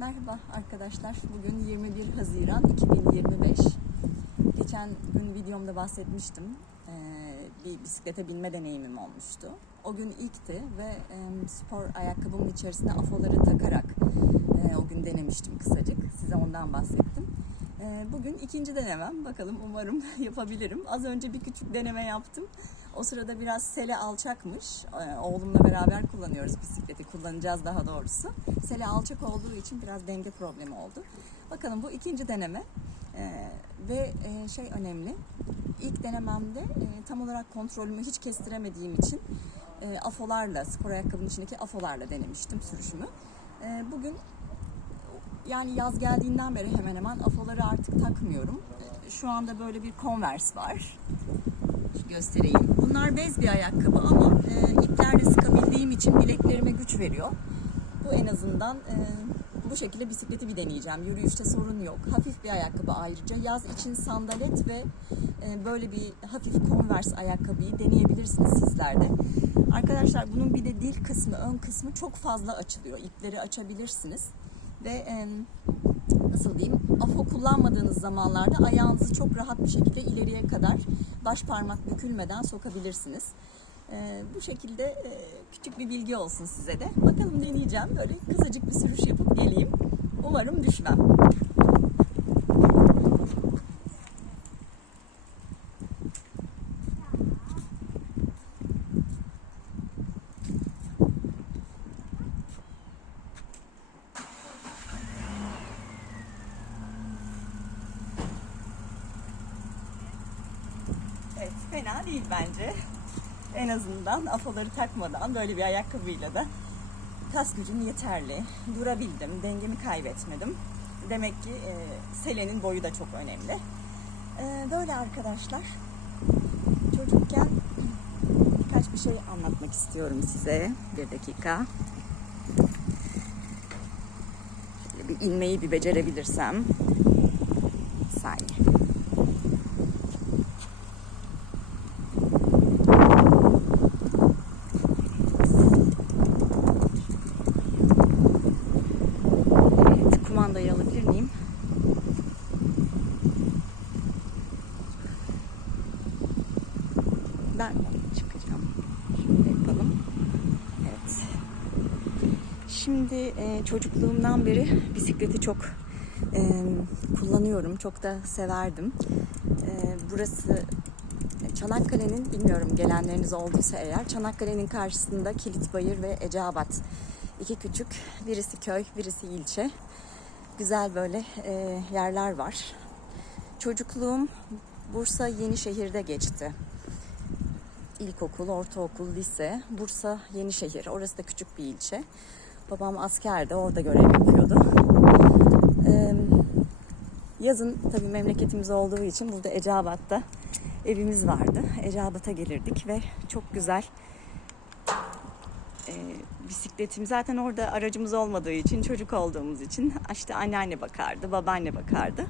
Merhaba arkadaşlar. Bugün 21 Haziran 2025. Geçen gün videomda bahsetmiştim. Bir bisiklete binme deneyimim olmuştu. O gün ilkti ve spor ayakkabımın içerisine afoları takarak o gün denemiştim kısacık. Size ondan bahsettim. Bugün ikinci denemem. Bakalım umarım yapabilirim. Az önce bir küçük deneme yaptım. O sırada biraz sele alçakmış. Oğlumla beraber kullanıyoruz bisikleti. Kullanacağız daha doğrusu. Sele alçak olduğu için biraz denge problemi oldu. Bakalım bu ikinci deneme. Ve önemli. İlk denememde tam olarak kontrolümü hiç kestiremediğim için afolarla, spor ayakkabının içindeki afolarla denemiştim sürüşümü. Bugün yani yaz geldiğinden beri hemen hemen afoları artık takmıyorum. Şu anda böyle bir Converse var. Göstereyim. Bunlar bez bir ayakkabı ama iplerle sıkabildiğim için bileklerime güç veriyor. Bu en azından bu şekilde bisikleti bir deneyeceğim. Yürüyüşte sorun yok. Hafif bir ayakkabı ayrıca. Yaz için sandalet ve böyle bir hafif Converse ayakkabıyı deneyebilirsiniz sizler de. Arkadaşlar bunun bir de dil kısmı, ön kısmı çok fazla açılıyor. İpleri açabilirsiniz. Ve nasıl diyeyim, afo kullanmadığınız zamanlarda ayağınızı çok rahat bir şekilde ileriye kadar baş parmak bükülmeden sokabilirsiniz. Bu şekilde küçük bir bilgi olsun size de. Bakalım deneyeceğim. Böyle kısacık bir sürüş yapıp geleyim. Umarım düşmem. Evet, fena değil bence. En azından afoları takmadan böyle bir ayakkabıyla da kas gücüm yeterli. Durabildim, dengemi kaybetmedim. Demek ki selenin boyu da çok önemli. Böyle arkadaşlar. Çocukken birkaç bir şey anlatmak istiyorum size. Bir dakika. Şöyle bir inmeyi bir becerebilirsem. Bir saniye. Kumandayı alabilir miyim? Ben çıkacağım. Şöyle yapalım. Evet. Şimdi çocukluğumdan beri bisikleti çok kullanıyorum. Çok da severdim. Burası Çanakkale'nin, bilmiyorum gelenleriniz olduysa eğer, Çanakkale'nin karşısında Kilitbayır ve Eceabat. İki küçük, birisi köy, birisi ilçe. Güzel böyle yerler var. Çocukluğum Bursa Yenişehir'de geçti. İlkokul, ortaokul, lise. Bursa Yenişehir. Orası da küçük bir ilçe. Babam askerdi. Orada görev yapıyordu. Yazın tabii memleketimiz olduğu için burada Eceabat'ta evimiz vardı. Eceabat'a gelirdik ve çok güzel bisikletim. Zaten orada aracımız olmadığı için, çocuk olduğumuz için işte anneanne bakardı, babaanne bakardı.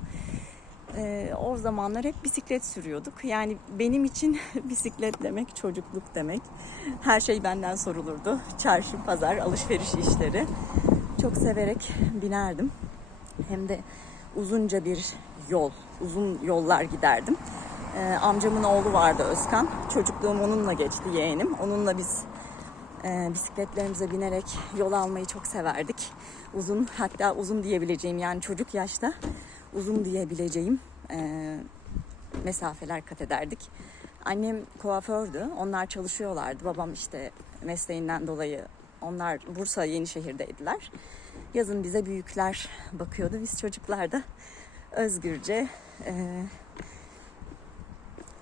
O zamanlar hep bisiklet sürüyorduk. Yani benim için bisiklet demek çocukluk demek. Her şey benden sorulurdu. Çarşı, pazar, alışveriş işleri. Çok severek binerdim. Hem de uzunca bir yol, uzun yollar giderdim. Amcamın oğlu vardı Özkan. Çocukluğum onunla geçti, yeğenim. Onunla biz bisikletlerimize binerek yol almayı çok severdik. Uzun, hatta uzun diyebileceğim, yani çocuk yaşta uzun diyebileceğim mesafeler kat ederdik. Annem kuafördü. Onlar çalışıyorlardı. Babam işte mesleğinden dolayı, onlar Bursa Yenişehir'deydiler. Yazın bize büyükler bakıyordu. Biz çocuklar da özgürce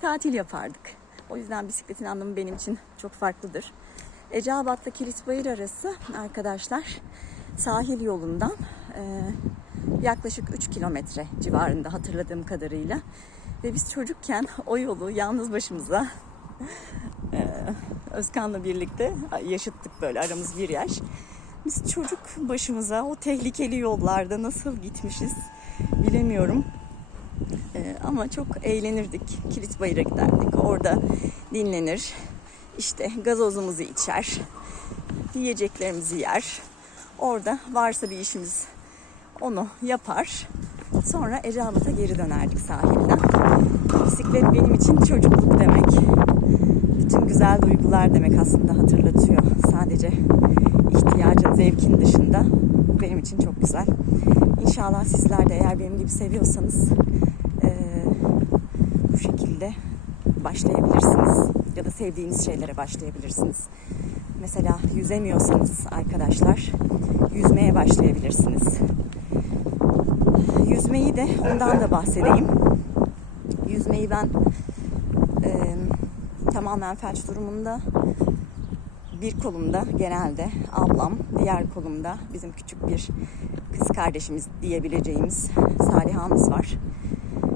tatil yapardık. O yüzden bisikletin anlamı benim için çok farklıdır. Eceabat'la Kilitbayır arası arkadaşlar sahil yolundan yaklaşık 3 kilometre civarında hatırladığım kadarıyla. Ve biz çocukken o yolu yalnız başımıza Özkan'la birlikte yaşıttık, böyle aramız bir yaş. Biz çocuk başımıza o tehlikeli yollarda nasıl gitmişiz bilemiyorum. Ama çok eğlenirdik. Kilitbayır'a giderdik. Orada dinlenir. İşte gazozumuzu içer. Yiyeceklerimizi yer. Orada varsa bir işimiz, Onu yapar. Sonra Eceabat'a geri dönerdik sahilden. Bisiklet benim için çocukluk demek. Bütün güzel duygular demek aslında hatırlatıyor. Sadece ihtiyacın, zevkin dışında benim için çok güzel. İnşallah sizler de eğer benim gibi seviyorsanız bu şekilde başlayabilirsiniz. Ya da sevdiğiniz şeylere başlayabilirsiniz. Mesela yüzemiyorsanız arkadaşlar, yüzmeye başlayabilirsiniz. Yüzmeyi de ondan da bahsedeyim. Yüzmeyi ben tamamen felç durumunda bir kolumda genelde ablam, diğer kolumda bizim küçük bir kız kardeşimiz diyebileceğimiz Saliha'mız var.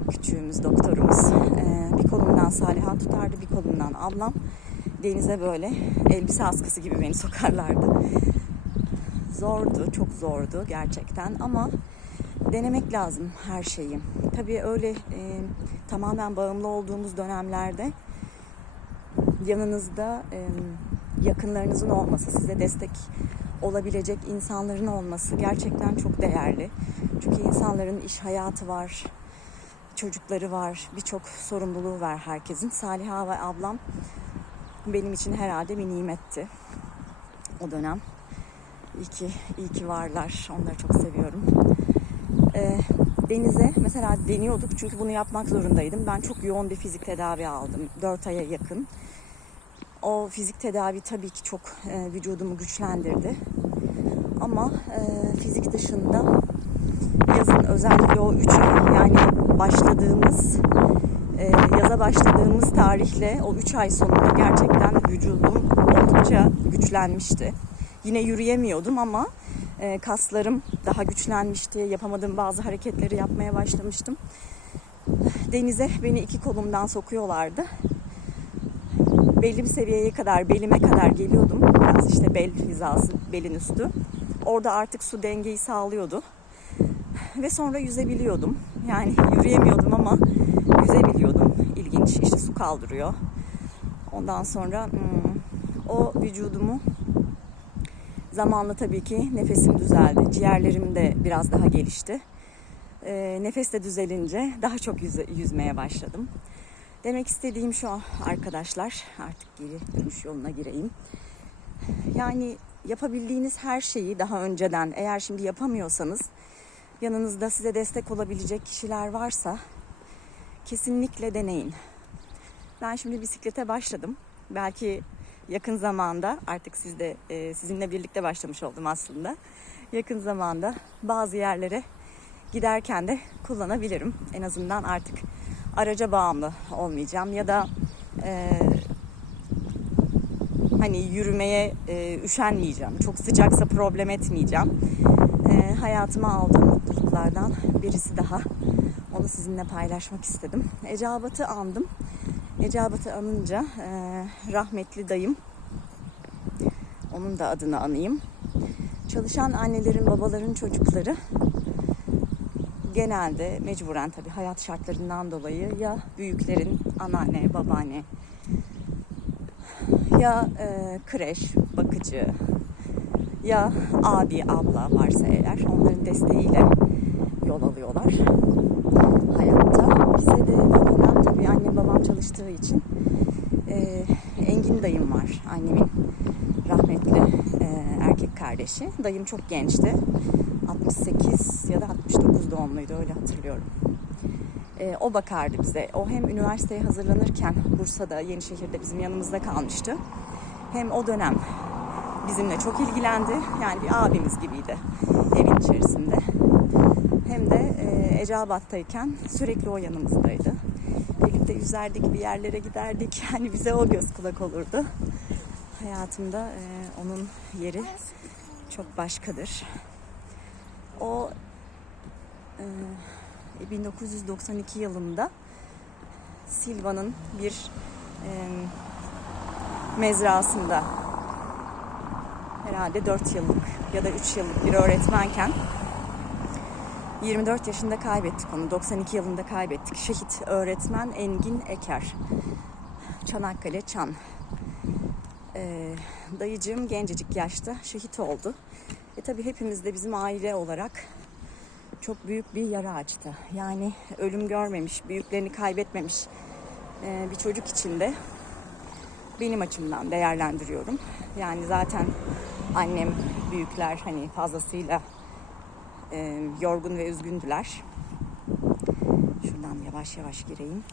Küçüğümüz, doktorumuz. Bir kolumdan Saliha tutardı, bir kolumdan ablam. Denize böyle elbise askısı gibi beni sokarlardı. Zordu, çok zordu gerçekten ama denemek lazım her şeyi. Tabii öyle tamamen bağımlı olduğumuz dönemlerde yanınızda yakınlarınızın olması, size destek olabilecek insanların olması gerçekten çok değerli. Çünkü insanların iş hayatı var, çocukları var, birçok sorumluluğu var herkesin. Saliha ve ablam benim için herhalde bir nimetti o dönem. İyi ki varlar. Onları çok seviyorum. Denize mesela deniyorduk çünkü bunu yapmak zorundaydım. Ben çok yoğun bir fizik tedavi aldım. 4 aya yakın. O fizik tedavi tabii ki çok vücudumu güçlendirdi. Ama fizik dışında yazın özellikle o 3 ay yani yaza başladığımız tarihle o 3 ay sonunda gerçekten vücudum oldukça güçlenmişti. Yine yürüyemiyordum ama kaslarım daha güçlenmişti. Yapamadığım bazı hareketleri yapmaya başlamıştım. Denize beni 2 kolumdan sokuyorlardı. Belli bir seviyeye kadar, belime kadar geliyordum. Biraz işte bel hizası, belin üstü. Orada artık su dengeyi sağlıyordu. Ve sonra yüzebiliyordum. Yani yürüyemiyordum ama yüzebiliyordum. İlginç, işte su kaldırıyor. Ondan sonra o vücudumu zamanla tabii ki nefesim düzeldi. Ciğerlerim de biraz daha gelişti. Nefes de düzelince daha çok yüzmeye başladım. Demek istediğim şu arkadaşlar, artık geri dönüş yoluna gireyim. Yani yapabildiğiniz her şeyi daha önceden, eğer şimdi yapamıyorsanız, yanınızda size destek olabilecek kişiler varsa kesinlikle deneyin. Ben şimdi bisiklete başladım. Belki yakın zamanda artık sizinle birlikte başlamış oldum aslında. Yakın zamanda bazı yerlere giderken de kullanabilirim. En azından artık araca bağımlı olmayacağım ya da hani yürümeye üşenmeyeceğim. Çok sıcaksa problem etmeyeceğim. Hayatıma aldığım mutluluklardan birisi daha. Onu sizinle paylaşmak istedim. Eceabat'ı andım. Eceabat'ı anınca rahmetli dayım, onun da adını anayım. Çalışan annelerin, babaların çocukları genelde mecburen tabii hayat şartlarından dolayı ya büyüklerin anneanne, babaanne ya kreş, bakıcı ya abi, abla varsa eğer onların desteğiyle yol alıyorlar hayatta. Bize de o dönem tabii annem babam çalıştığı için Engin dayım var, annemin rahmetli erkek kardeşi. Dayım çok gençti. 68 ya da 69 doğumluydu, öyle hatırlıyorum. O bakardı bize. O hem üniversiteye hazırlanırken Bursa'da, Yenişehir'de bizim yanımızda kalmıştı. Hem o dönem bizimle çok ilgilendi. Yani bir abimiz gibiydi evin içerisinde. Hem de Eceabat'tayken sürekli o yanımızdaydı. Birlikte yüzerdik, bir yerlere giderdik. Yani bize o göz kulak olurdu. Hayatımda onun yeri çok başkadır. O 1992 yılında Silva'nın bir mezrasında herhalde 4 yıllık ya da 3 yıllık bir öğretmenken 24 yaşında kaybettik onu. 92 yılında kaybettik. Şehit öğretmen Engin Eker. Çanakkale Çan. Dayıcığım gencecik yaşta şehit oldu. Tabii hepimiz de bizim aile olarak çok büyük bir yara açtı. Yani ölüm görmemiş, büyüklerini kaybetmemiş bir çocuk için de benim açımdan değerlendiriyorum. Yani zaten annem, büyükler hani fazlasıyla yorgun ve üzgündüler. Şuradan yavaş yavaş gireyim.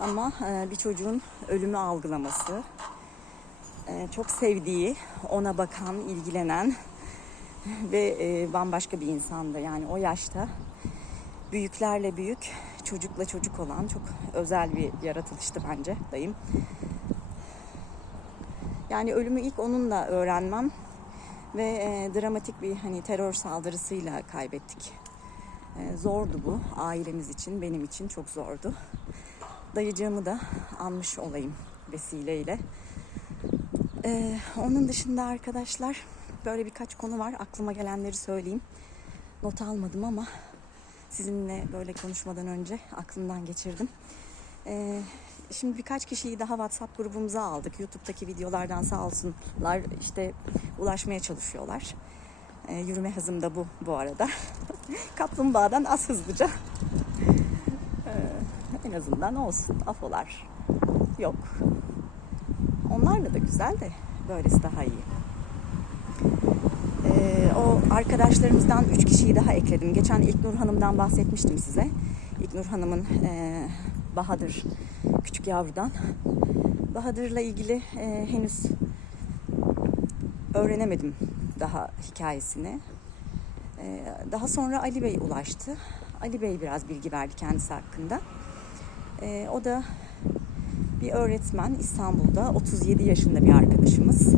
Ama bir çocuğun ölümü algılaması, çok sevdiği, ona bakan, ilgilenen ve bambaşka bir insandı. Yani o yaşta büyüklerle büyük, çocukla çocuk olan çok özel bir yaratılıştı bence dayım. Yani ölümü ilk onunla öğrenmem ve dramatik bir hani terör saldırısıyla kaybettik. Zordu bu ailemiz için, benim için çok zordu. Dayıcığımı da anmış olayım vesileyle. Onun dışında arkadaşlar böyle birkaç konu var. Aklıma gelenleri söyleyeyim. Not almadım ama sizinle böyle konuşmadan önce aklımdan geçirdim. Şimdi birkaç kişiyi daha WhatsApp grubumuza aldık. YouTube'daki videolardan sağ olsunlar işte ulaşmaya çalışıyorlar. Yürüme hızım da bu arada. Kaplumbağadan az hızlıca. En azından olsun. Afolar yok. Onlarla da güzel de böylesi daha iyi. O arkadaşlarımızdan 3 kişiyi daha ekledim. Geçen İlknur Hanım'dan bahsetmiştim size. İlknur Hanım'ın Bahadır küçük yavrudan. Bahadır'la ilgili henüz öğrenemedim daha hikayesini. Daha sonra Ali Bey ulaştı. Ali Bey biraz bilgi verdi kendisi hakkında. O da bir öğretmen İstanbul'da 37 yaşında bir arkadaşımız.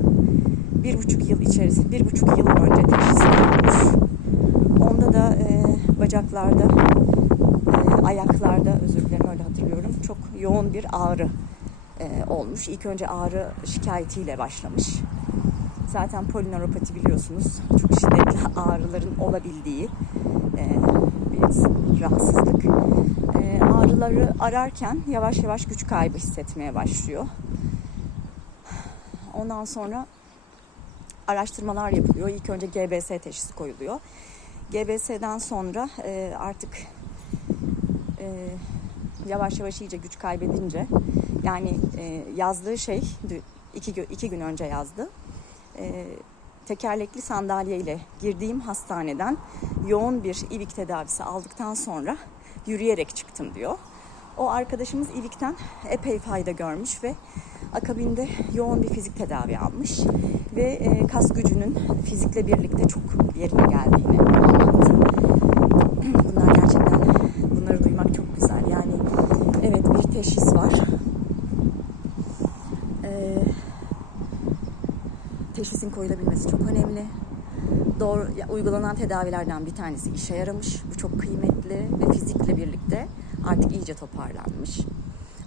1,5 yıl önce teşhis edilmiş. Onda da bacaklarda, ayaklarda, özür dilerim öyle hatırlıyorum, çok yoğun bir ağrı olmuş. İlk önce ağrı şikayetiyle başlamış. Zaten polinöropati biliyorsunuz, çok şiddetli ağrıların olabildiği bir rahatsızlık. Ağrıları ararken yavaş yavaş güç kaybı hissetmeye başlıyor. Ondan sonra araştırmalar yapılıyor. İlk önce GBS teşhisi koyuluyor. GBS'den sonra artık yavaş yavaş iyice güç kaybedince, yani yazdığı şey 2 gün önce yazdı. Tekerlekli sandalyeyle girdiğim hastaneden yoğun bir ivik tedavisi aldıktan sonra yürüyerek çıktım diyor. O arkadaşımız ivikten epey fayda görmüş ve akabinde yoğun bir fizik tedavi almış ve kas gücünün fizikle birlikte çok yerine geldiğini anlattı. Bunlar gerçekten, bunları duymak çok güzel. Yani evet, bir teşhis var. Teşhisin koyulabilmesi çok önemli. Doğru uygulanan tedavilerden bir tanesi işe yaramış. Bu çok kıymetli ve fizikle birlikte artık iyice toparlanmış.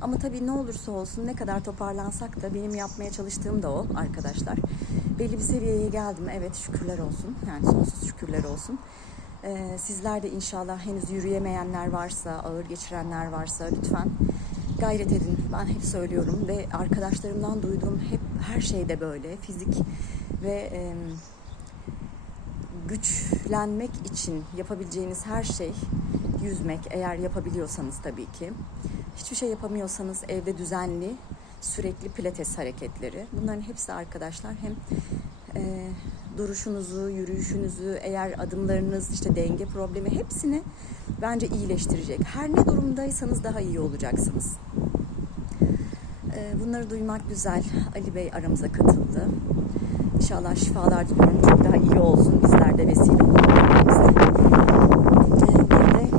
Ama tabii ne olursa olsun, ne kadar toparlansak da benim yapmaya çalıştığım da o arkadaşlar. Belli bir seviyeye geldim. Evet, şükürler olsun. Yani sonsuz şükürler olsun. Sizler de inşallah henüz yürüyemeyenler varsa, ağır geçirenler varsa lütfen gayret edin. Ben hep söylüyorum ve arkadaşlarımdan duyduğum hep her şeyde böyle. Fizik ve güçlenmek için yapabileceğiniz her şey yüzmek, eğer yapabiliyorsanız tabii ki. Hiçbir şey yapamıyorsanız evde düzenli, sürekli pilates hareketleri. Bunların hepsi arkadaşlar hem duruşunuzu, yürüyüşünüzü, eğer adımlarınız, işte denge problemi, hepsini bence iyileştirecek. Her ne durumdaysanız daha iyi olacaksınız. Bunları duymak güzel. Ali Bey aramıza katıldı. İnşallah şifalar diliyorum. Çok daha iyi olsun. Bizler de vesile olalım. Bir de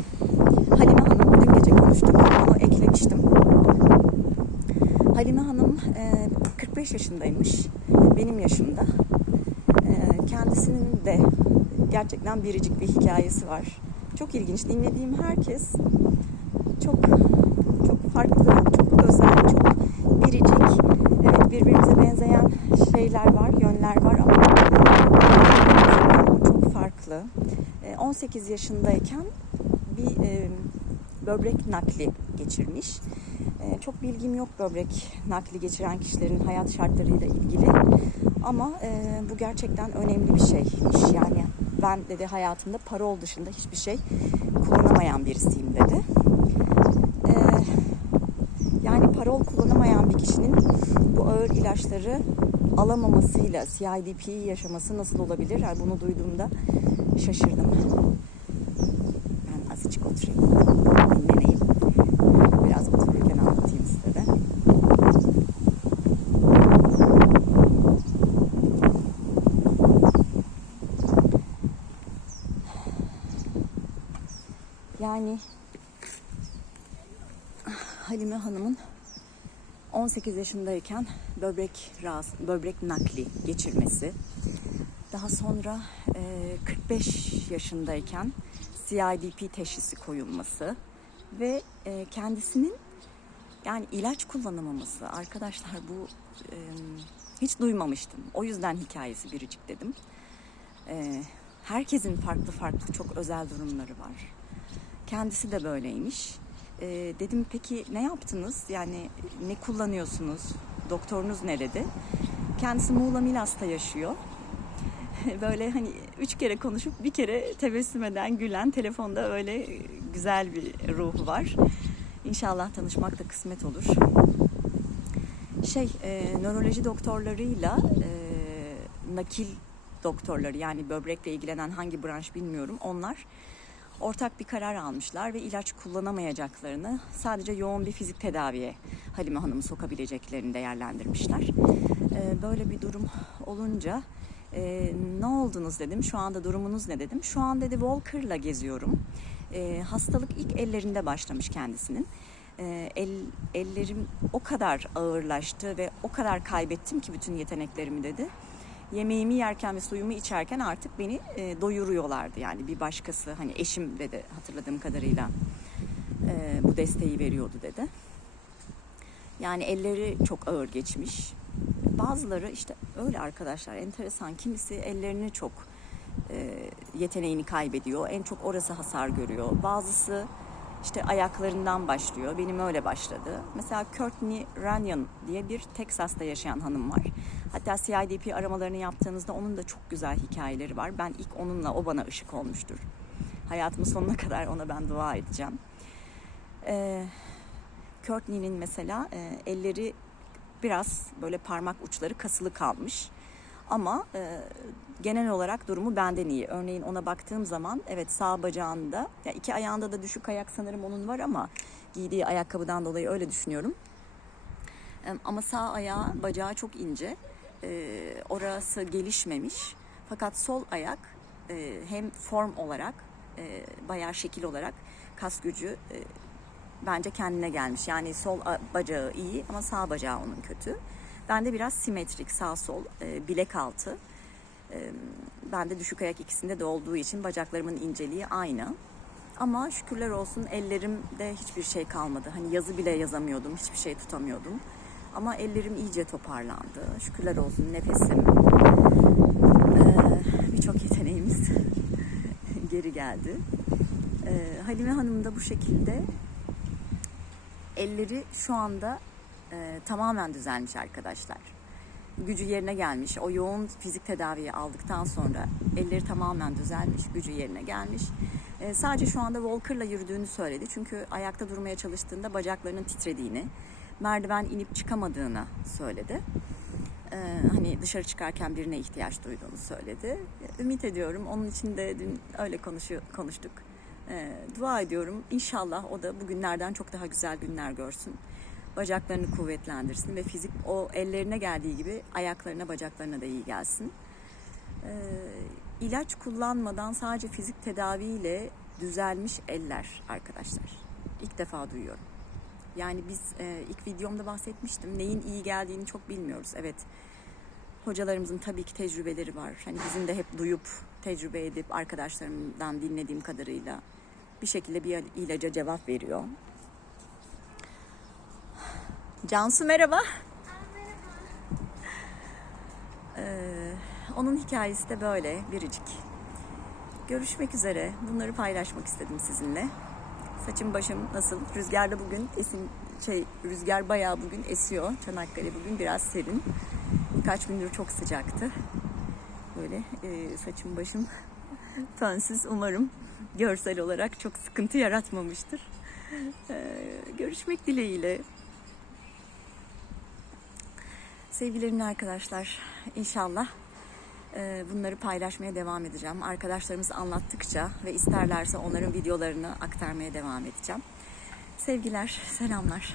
Halime Hanım, dün gece konuştuk. Onu eklemiştim. Halime Hanım 45 yaşındaymış. Benim yaşımda. Kendisinin de gerçekten biricik bir hikayesi var. Çok ilginç. Dinlediğim herkes çok farklı, çok özel, çok biricik. Evet, birbirimize benzeyen şeyler var, yönler var ama çok farklı. 18 yaşındayken bir böbrek nakli geçirmiş. Çok bilgim yok böbrek nakli geçiren kişilerin hayat şartlarıyla ilgili. Ama bu gerçekten önemli bir şeymiş. Yani ben dedi hayatımda parol dışında hiçbir şey kullanamayan birisiyim dedi. Yani parol kullanamayan bir kişinin bu ağır ilaçları alamamasıyla CIDP'yi yaşaması nasıl olabilir? Yani bunu duyduğumda şaşırdım. Ben azıcık oturayım, dinleneyim. Biraz otururken anlatayım size de. Yani Halime Hanım'ın 18 yaşındayken böbrek nakli geçirmesi, daha sonra 45 yaşındayken CIDP teşhisi koyulması ve kendisinin yani ilaç kullanamaması. Arkadaşlar bu hiç duymamıştım. O yüzden hikayesi biricik dedim. Herkesin farklı çok özel durumları var. Kendisi de böyleymiş. Dedim peki ne yaptınız? Yani ne kullanıyorsunuz? Doktorunuz ne dedi? Kendisi Muğla Milas'ta yaşıyor. Böyle hani 3 kere konuşup bir kere tebessüm eden, gülen, telefonda öyle güzel bir ruhu var. İnşallah tanışmak da kısmet olur. Nöroloji doktorlarıyla nakil doktorları, yani böbrekle ilgilenen hangi branş bilmiyorum, onlar ortak bir karar almışlar ve ilaç kullanamayacaklarını, sadece yoğun bir fizik tedaviye Halime Hanım'ı sokabileceklerini değerlendirmişler. Böyle bir durum olunca ne oldunuz dedim, şu anda durumunuz ne dedim. Şu an dedi Walker'la geziyorum. Hastalık ilk ellerinde başlamış kendisinin. Ellerim o kadar ağırlaştı ve o kadar kaybettim ki bütün yeteneklerimi dedi. Yemeğimi yerken ve suyumu içerken artık beni doyuruyorlardı. Yani bir başkası, hani eşim dedi hatırladığım kadarıyla bu desteği veriyordu dedi. Yani elleri çok ağır geçmiş. Bazıları işte öyle arkadaşlar, enteresan. Kimisi ellerini çok yeteneğini kaybediyor. En çok orası hasar görüyor. Bazısı işte ayaklarından başlıyor. Benim öyle başladı. Mesela Courtney Runyon diye bir Texas'ta yaşayan hanım var. Hatta CIDP aramalarını yaptığınızda onun da çok güzel hikayeleri var. Ben ilk onunla, o bana ışık olmuştur. Hayatımın sonuna kadar ona ben dua edeceğim. Courtney'nin mesela elleri biraz böyle parmak uçları kasılı kalmış. Ama genel olarak durumu benden iyi. Örneğin ona baktığım zaman evet, sağ bacağında, ya iki ayağında da düşük ayak sanırım onun var ama giydiği ayakkabıdan dolayı öyle düşünüyorum. Ama sağ ayağı, bacağı çok ince. Orası gelişmemiş. Fakat sol ayak hem form olarak bayağı şekil olarak kas gücü bence kendine gelmiş. Yani sol bacağı iyi ama sağ bacağı onun kötü. Bende biraz simetrik sağ sol, bilek altı. Bende düşük ayak ikisinde de olduğu için bacaklarımın inceliği aynı. Ama şükürler olsun ellerimde hiçbir şey kalmadı. Hani yazı bile yazamıyordum, hiçbir şey tutamıyordum. Ama ellerim iyice toparlandı. Şükürler olsun, nefesim, birçok yeteneğimiz geri geldi. Halime Hanım da bu şekilde elleri şu anda tamamen düzelmiş arkadaşlar. Gücü yerine gelmiş. O yoğun fizik tedaviyi aldıktan sonra elleri tamamen düzelmiş, gücü yerine gelmiş. Sadece şu anda Walker'la yürüdüğünü söyledi. Çünkü ayakta durmaya çalıştığında bacaklarının titrediğini, merdiven inip çıkamadığını söyledi. Hani dışarı çıkarken birine ihtiyaç duyduğunu söyledi. Ümit ediyorum. Onun için de dün öyle konuştuk. Dua ediyorum. İnşallah o da bugünlerden çok daha güzel günler görsün. Bacaklarını kuvvetlendirsin ve fizik o ellerine geldiği gibi ayaklarına, bacaklarına da iyi gelsin. İlaç kullanmadan sadece fizik tedaviyle düzelmiş eller arkadaşlar. İlk defa duyuyorum. Yani biz ilk videomda bahsetmiştim. Neyin iyi geldiğini çok bilmiyoruz. Evet, hocalarımızın tabii ki tecrübeleri var. Hani bizim de hep duyup, tecrübe edip arkadaşlarımdan dinlediğim kadarıyla bir şekilde bir ilaca cevap veriyor. Cansu merhaba. Onun hikayesi de böyle biricik. Görüşmek üzere. Bunları paylaşmak istedim sizinle. Saçım başım nasıl? Rüzgarda bugün rüzgar bayağı bugün esiyor. Çanakkale bugün biraz serin. Birkaç gündür çok sıcaktı. Böyle saçım başım Fensіз umarım görsel olarak çok sıkıntı yaratmamıştır. Görüşmek dileğiyle. Sevgilerimle arkadaşlar, inşallah bunları paylaşmaya devam edeceğim. Arkadaşlarımız anlattıkça ve isterlerse onların videolarını aktarmaya devam edeceğim. Sevgiler, selamlar.